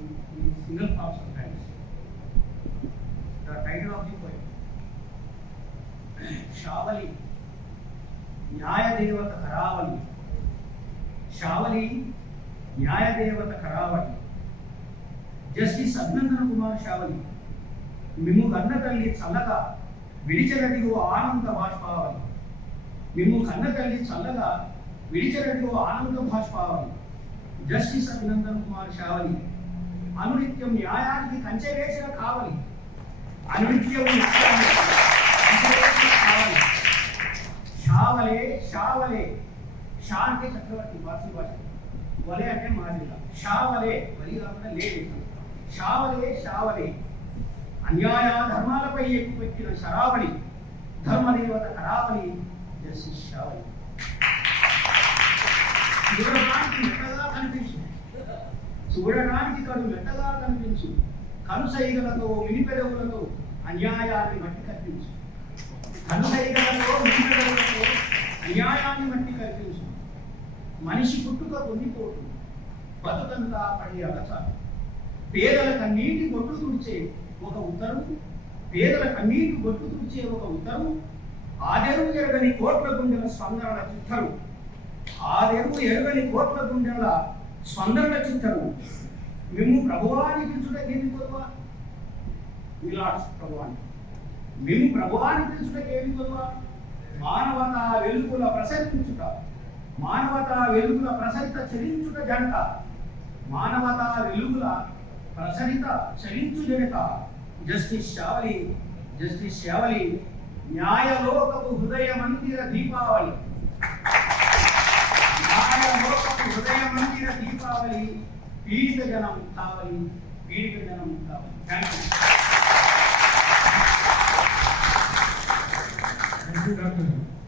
in single form sometimes. The title of the poem, Shavali, Nyaya Devata Karavali. Shavali, Nyaya Devata Karavali. Justice Abhinandana Kumar Shavali. Mimu Kanna Talli Challaga Vidicharadigoo Ananda Bhashpavali. Mimu Kanna Talli Challaga Vidicharadigoo Ananda Bhashpavali. Justice Abhinandana Kumar Shavali. Anunityam న్యాయానికి కంచె వేసిన కావలి. అనునిత్యం న్యాయానికి కంచె వేసిన కావలి. షావలే షావలే. షా అంటే చక్రవర్తి పార్సీ భాష. వలే అంటే మాదిరిగా. షావలే వలి కాకుండా లే. షావలే షావలే. అన్యాయ ధర్మాలపై ఎక్కుపెట్టిన శరావళి. ధర్మదేవత కరావళి. జస్టిస్ షావలి. చూడడానికి మెట్టగా కనిపించు. చూడడానికి కడు మెట్టగా కనిపించు. కనుసైగలతో మినిపెదవులతో అన్యాయాన్ని మట్టి కల్పించు. కనుసైగలతో మినిపెదవులతో అన్యాయాన్ని మట్టి కల్పించు. మనిషి పుట్టుక పొందిపోటు. బతుకంతా పడి అలచాలి. పేదల కన్నీటి బొట్లు తుడిచే ఒక ఉత్తరం. పేదల కన్నీటి బొట్లు తుడిచే ఒక ఉత్తరం. ఆదెరువు ఎరగని కోట్ల గుండెల స్పందనల చిత్తరు. ఆదెరువు ఎరగని కోట్ల గుండెల స్పందనల చిత్తరు. మేము ప్రభువాన్ని పిలుచుటకేమి కొలువా? విలాస్ ప్రభువాన్ని. మేము ప్రభువాన్ని పిలుచుటకేమి కొలువా? మానవతా వెలుగుల ప్రసరించుట. మానవతా వెలుగుల ప్రసరిత చరించుట జంట. మానవతా వెలుగుల ప్రసరిత చరించు జనత. జస్టిస్ షావలి. జస్టిస్ షావలి. న్యాయలోకపు హృదయ మందిర దీపావళి. న్యాయలోకపు హృదయ మందిర దీపావళి. పీడిత జనం కావాలి. పీడిత జనం కావాలి. Thank you. డాక్టర్.